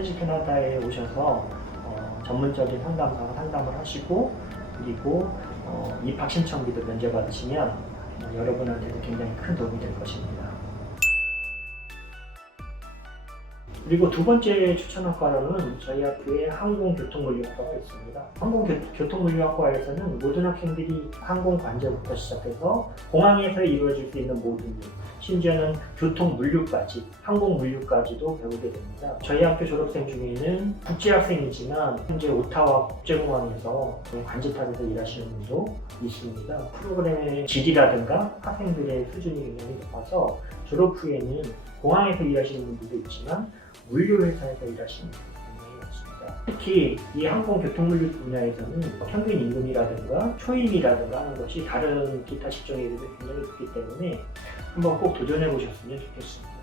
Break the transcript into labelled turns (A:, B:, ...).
A: 카리지 캐나다에 오셔서 어, 전문적인 상담사와 상담을 하시고 그리고 어, 입학 신청비도 면제받으시면 어, 여러분한테도 굉장히 큰 도움이 될 것입니다. 그리고 두 번째 추천학과로는 저희 학교에 항공교통물리학과가 있습니다. 항공교통물리학과에서는 모든 학생들이 항공 관제부터 시작해서 공항에서 이루어질 수 있는 모든 일, 심지어는 교통 물류까지, 항공 물류까지도 배우게 됩니다. 저희 학교 졸업생 중에는 국제학생이지만 현재 오타와 국제공항에서 관제탑에서 일하시는 분도 있습니다. 프로그램의 질이라든가 학생들의 수준이 굉장히 높아서 졸업 후에는 공항에서 일하시는 분들도 있지만 물류회사에서 일하시는 많습니다. 특히 이 항공교통물류 분야에서는 평균 임금이라든가 초임이라든가 하는 것이 다른 기타 직종에 비해서 굉장히 높기 때문에 한번 꼭 도전해 보셨으면 좋겠습니다.